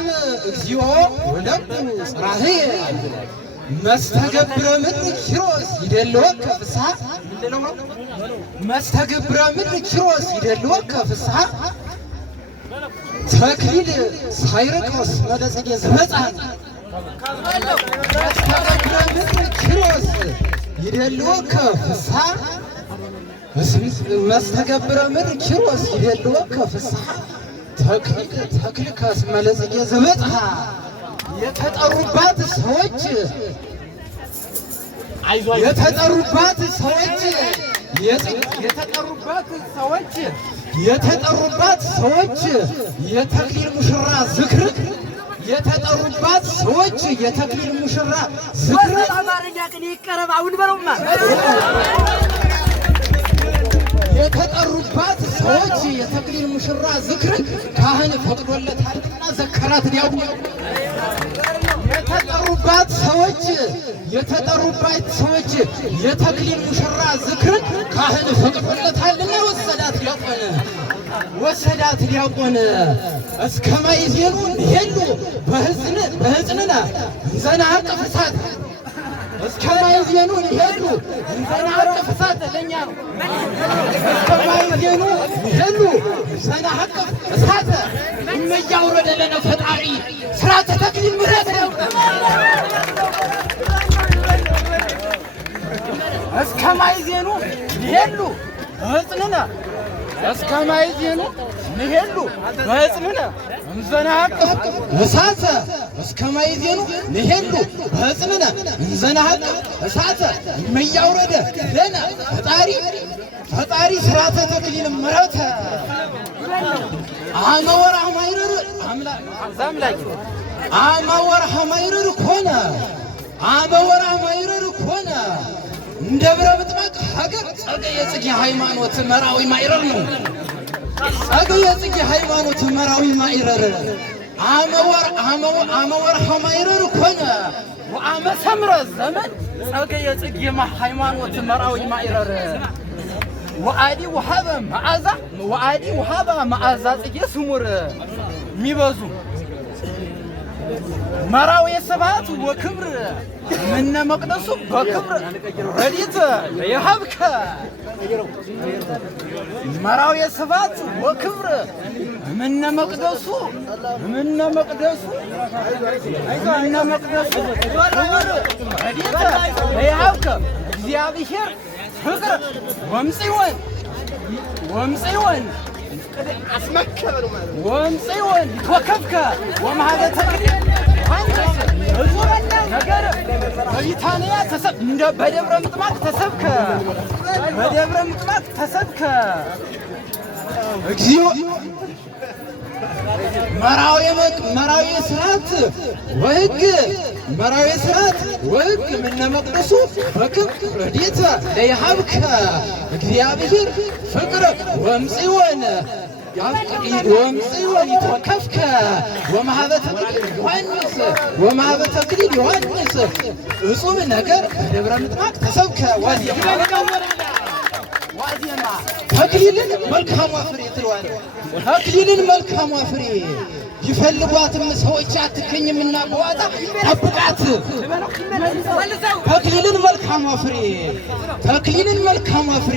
አጽም እግዚኦ ወለቁ ጽራህየ መስተገብረ ምድር ኪሮስ ይደልወከ ፍስሐ ምንድነው? መስተገብረ ምድር ኪሮስ ይደልወከ ፍስሐ ተክሊል ሳይረክሮስ መለጽጌ ዝበጽሐ መስተገብረ ምድር ኪሮስ ይደልወከ ፍስሐ መስተገብረ ምድር ኪሮስ ይደልወከ ፍስሐ ተክሊል መለጽጌ ዝበጽሐ የተጠሩባት ሰዎች የተጠሩባት ሰዎች የተክሊል ሙሽራ ዝክር የተጠሩባት ሰዎች የተክሊል ሙሽራ ዝክር አማርኛ ግን ይቀረብ አሁን በረውማ የተጠሩባት ሰዎች የተክሊል ሙሽራ ዝክር ካህን ፈቅዶለታልና ዘከራት ዲያው የተጠሩባት ሰዎች የተክሊል ሙሽራ ዝክር ካህን ፈቅዶለታልና ወሰዳት ዲያቆን እስከ ማይዜኑ ሄሉ በሕፅንና እንዘናቀ ፍሳት እስከ ማይዜኑ ሄሉ እንዘናቀ ፍሳት ለኛ ነው። እስከ ማይዜኑ ሄሉ እንዘናቀ ፍሳት እመያውረደ ለነ ፈጣሪ ስራተ ተክሊል ምሕረት ነው። እስከ ማይዜኑ ሄሉ በሕፅንና እስከ ማይዜኑ ንሄሉ በሕፅንና እንዘናቀ እሳተ እስከ ማይዜኑ ንሄሉ በሕፅንና እንዘናቀ እሳተ እመያውረደ ለነ ፈጣሪ ስራተ ተክሊል ምሕረተ አመወርሃ ማይረር አመወርሃ ማይረር ኮነ እንደ ደብረ ምጥማቅ ሀገር ጸገየ ጽጌ ሃይማኖት መራዊ ማይረር ነው። ጸገየ ጽጌ ሃይማኖት መራዊ ማይረር አመወርሃ ማይረር ኮነ ወአመ ሰምረ ዘመን ጸገየ ጽጌ ሃይማኖት መራዊ ማይረር ወአዲ ወሃበ መዓዛ ጽጌ ስሙር የሚበዙ መራዊ ስብሐት ወክብር ምነ መቅደሱ በክብር ረዲት የሀብከ መራዊ ስብሐት ወክብር ምነ መቅደሱ ክብር ረዲት የሀብከ እግዚአብሔር ፍቅር ወምጽዮን ወምጽዮን ወከብከ ወመሃለ ተክሊል ነገር በቢታንያ እንደ በደብረ ምጥማቅ ተሰብከ እግዚኦ መራዊ ስርዓት ወሕግ ምነ መቅደሱ በክብር ረድኤተ ለይሃብከ እግዚአብሔር ፍቅር ወምጽዮን ይትወከፍከ ወመሃበ ተክሊል ዮሐንስ እጹብ ነገር በደብረ ምጥማቅ ተሰብከ ዋዜማ ተክሊልን መልካሟ ፍሬ ትለዋለህ። ተክሊልን መልካሟ ፍሬ ይፈልጓትም ሰዎች አትገኝምና በዋዛ ጠብቃት። ተክሊልን መልካሟ ፍሬ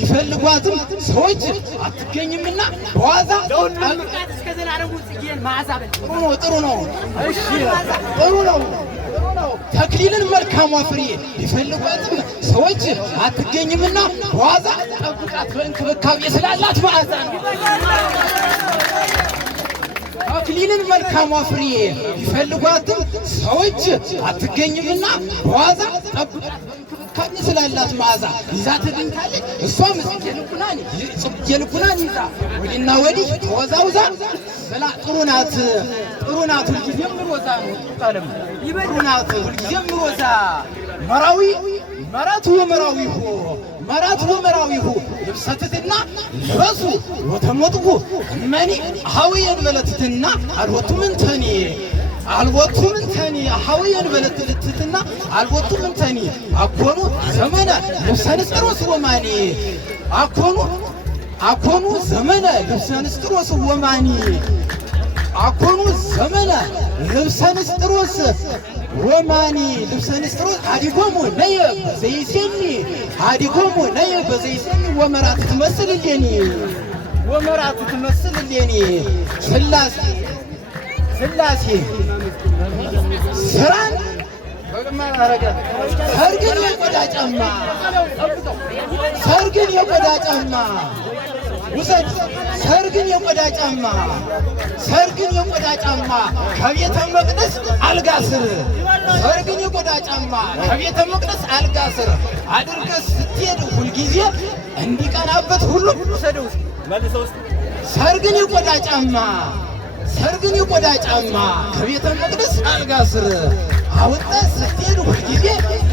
ይፈልጓትም ሰዎች አትገኝምና በዋዛ ጠብቃት። ጥሩ ነው። እሺ ጥሩ ነው። ተክሊልን መልካሟ ፍሬ ይፈልጓትም ሰዎች አትገኝምና በዋዛ ጠብቃት። በእንክብካቤ ስላላት መዓዛ ነው። ተክሊልን መልካሟ ፍሬ ይፈልጓትም ሰዎች አትገኝምና በዋዛ ጠብቃት። በእንክብካቤ ስላላት መዓዛ ይዛ ትድንካለች። እሷም ጽጌ ልቡናን ይዛ ወዲና ወዲህ ተወዛውዛ ስላ ጥሩ ናት። ሁልጊዜም ሮዛ ነው። ጥሩ ናት። ሁልጊዜም ሮዛ መራቱ ወመራዊሁ ልብሰትትና ልበሱ ወተመጥቁ እመኒ ሀዊየን በለትትና አልወቱ ምንተኒ ሀዊየን በለትትና አልወቱ ምንተኒ አኮኑ ዘመነ ልብሰ ንስጥሮስ ወማኒ አኮኑ ዘመነ ልብሰ ንስጥሮስ ወማኒ አኮኑ ዘመነ ልብሰ ንስጥሮስ ወማኒ ልብሰ ንስጥሮስ አዲጎሙ ነየ ዘይሴኒ አዲጎሙ ነየ በዘይሴኒ ወመራት ትመስልልኝ ወመራት ትመስልልኝ ስላሴ ስራን ሰርግን የቆዳ ጫማ ሰርግን የቆዳ ጫማ ውሰድ ሰርግን የቆዳ ጫማ ሰርግን የቆዳ ጫማ ከቤተ መቅደስ አልጋ ስር ሰርግን የቆዳ ጫማ ከቤተ መቅደስ አልጋ ስር አድርገህ ስትሄድ ሁልጊዜ እንዲቀናበት ሁሉም ውሰደው። ሰርግን የቆዳ ጫማ ሰርግን የቆዳ ጫማ ከቤተ መቅደስ አልጋ ስር አውጥተህ ስትሄድ ሁልጊዜ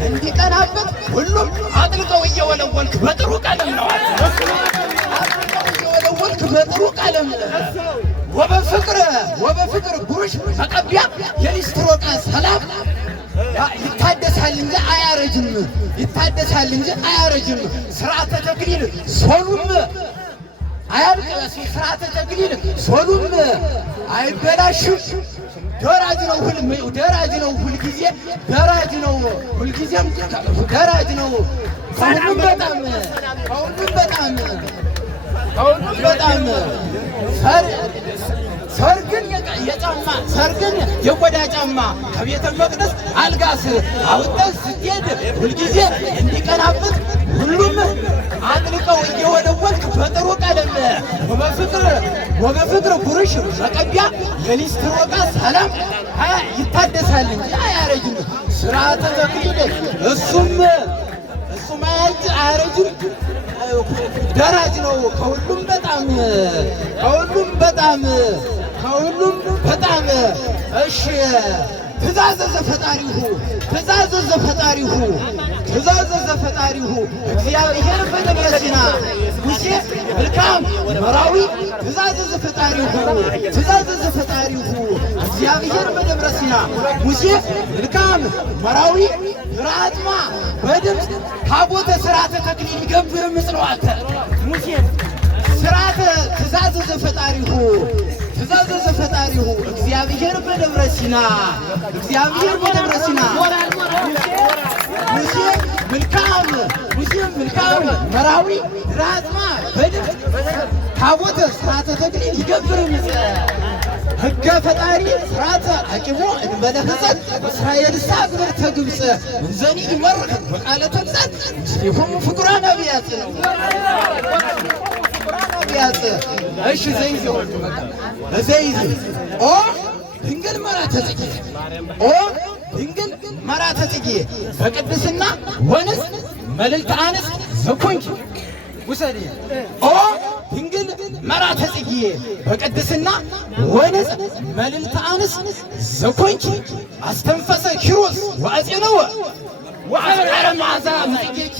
እንዲቀናበት ሁሉም አጥልቀው እየወለወልክ በጥሩ ቀለም ነው በጥሩ ቀለም ወበፍቅር ጉርሽ መቀቢያ የሊስትሮ ዕቃ ሰላም ይታደሳል እንጂ አያረጅም ይታደሳል እንጂ አያረጅም። ስርዓተ ተክሊል ሶሉም አያልቅም ስርዓተ ተክሊል ሶሉም አይበላሽም። ደራጅ ነው ሁልጊዜ ደራጅ ነው ሁልጊዜም ደራጅ ነው። ከሁሉም በጣም ሰርግን የቆዳ ጫማ ከቤተ መቅደስ አልጋ ስር አውጥተህ ስትሄድ ሁልጊዜ እንዲቀናበት ሁሉም አጥልቀው እየወለወልክ በጥሩ ቀለም ወበፍቅር ጉርሽ መቀቢያ የሊስትሮ ዕቃ ሰላም ይታደሳል እንጂ አያረጅም። ስርዓተ ተክሊል እሱም አያረጅም ደራጅ ነው። ከሁሉም በጣም እሺ ትእዛዘ ዘፈጣሪሁ እግዚአብሔር በደብረ ሲና ሙሴ መልካም መራዊ ትእዛዘ ዘፈጣሪሁ እግዚአብሔር በደብረ ሲና ሙሴ መልካም መራዊ ራጥማ በድምፅ ታቦተ ስርዓተ ተክሊል ይገብር ምጽዋተ ሙሴ ስርዓተ ትእዛዘ ዘፈጣሪሁ እግዚአብሔር በደብረ ሲና ሙሴ መልካም መራዊ ራጥማ በድምፅ ታቦተ ስርዓተ ተክሊል ይገብር ሕገ ፈጣሪ ስርዓተ አቂሞ እንበለ ሕፀት እስራኤል ሳግበር ተግብፅ እንዘኒ ይመርክ በቃለ ተግሳጽ ምስሌሆሙ ፍቁራን ነቢያት ነው። እሺ ዘይዝ ኦ ድንግል መራተ ጽጌ በቅድስና ወንስ መልዕልተ አንስት ዘኮንኪ ውሰድ ኦ ድንግል መራተ ጽጌ በቅድስና ወንስ መልዕልተ አንስት ዘኮንኪ አስተንፈሰ ኪሮስ ወአጼነወ ወአፍቀረ መዓዛ ጽጌኪ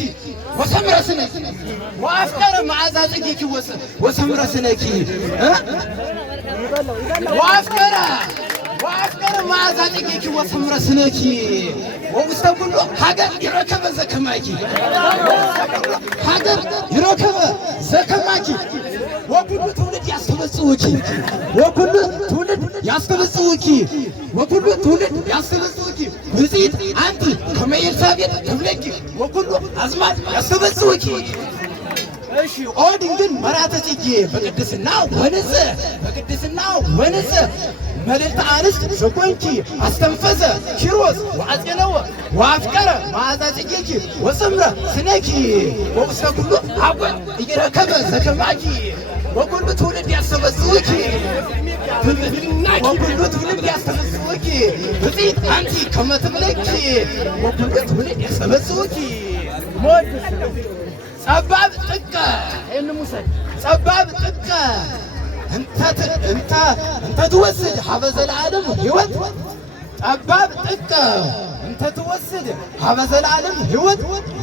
ወሰምረ ስነኪ ወአፍቀረ መዓዛ ጽጌኪ ወሰምረ ስነኪ ወአፍቀረ መዓዛ ጽጌኪ ወሰምረ ስነኪ ወውስተ ኩሉ ሀገር ይረከበ ዘከማኪ ወኩሉ ትውልድ ያስተበጽውኪ ብፅዕት አንቲ ከመ ኤልሳቤጥ ትብለኪ ወኩሉ አዝማድ ያስተበጽውኪ። እሺ ኦ ድንግል መራተ ጽጌ በቅድስና ወንጽ መልዕልተ አንስት ዘኮንኪ አስተንፈሰ ኪሮስ ወአጼነወ ወአፍቀረ መዓዛ ጽጌኪ ወሰምረ ስነኪ ወውስተ ኩሉ ሀገር ይረከበ ዘከማኪ ወኩሉ ትውልድ ያስተበጽውኪ ብፅዕት አንቲ ከመ ትብለኪ ወኩሉ ትውልድ ያስተበጽውኪ። ጸባብ ጥቀ እንተ ትወስድ ሀበ ዘለዓለም ሕይወት ጠባብ ጥቀ እንተ ትወስድ ሀበ ዘለዓለም ሕይወት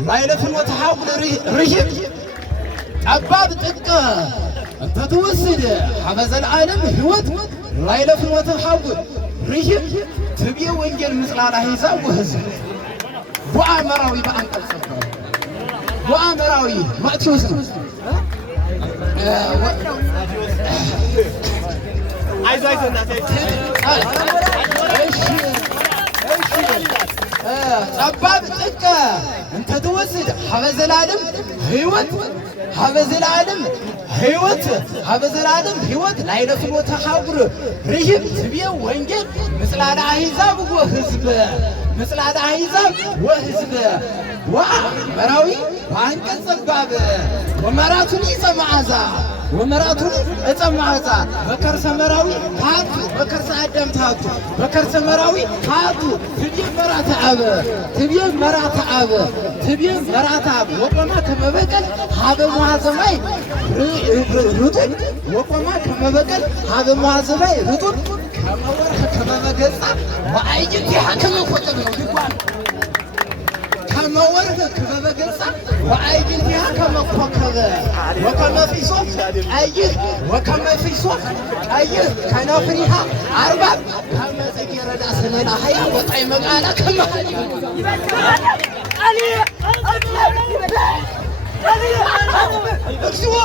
ላዕለ ፍኖተ ሀቁል ርሂብ ጠባብ ጥቀ እንተ ትወስድ ሀበ ዘለዓለም ሕይወት ላዕለ ፍኖተ ሀቁል ርሂብ ትቤ ወንጌል ምጽላል አሕዛብ ወሕዝብ ወአመራዊ በአንቀጽ ወአመራዊ ማቴዎስ ጠባብ ጥቀ እንተ ትወስድ ሀበ ዘላለም ሕይወት ሀበ ዘላለም ሕይወት ሀበ ዘላለም ሕይወት ላዕለ ፍኖተ ሀቡር ርሂብ ትቤ ወንጌል ምጽላለ አሕዛብ ወሕዝበ ምጽላለ አሕዛብ ወሕዝበ ወመራዊ ወአንቀጸ ባበ ወመራቱኒ ዘመዓዛ ወመራቱኒ ዕፀ መዓዛ በከርሰ መራዊ ሀቱ በከርሰ አዳም ታቱ በከርሰ መራዊ ሀቱ ትቤ መራተ አበ ትቤ መራተ አበ ትቤ መራተ አበ ወቆማ ከመ በቀል ሀበ መዋዘማይ ርጡን ወቆማ ከመ በቀል ሀበ መዋዘማይ ርጡን ከመ ወርኅ ከመ መገጻ ወአዕይንቲሃ ከመ ኮከብ ነው ልጓም ከመ ወርኅ ከመ መገጻ ወአዕይንቲሃ ከመ ኮከብ ወከመ ፊሶ ቀይሕ ወከመ ፊሶ ቀይሕ ከነፍሪሃ አርባዕ ከመ ጽጌረዳ ሰነና ሀያ ወጣዕመ ቃላ ከመ እግዚኦ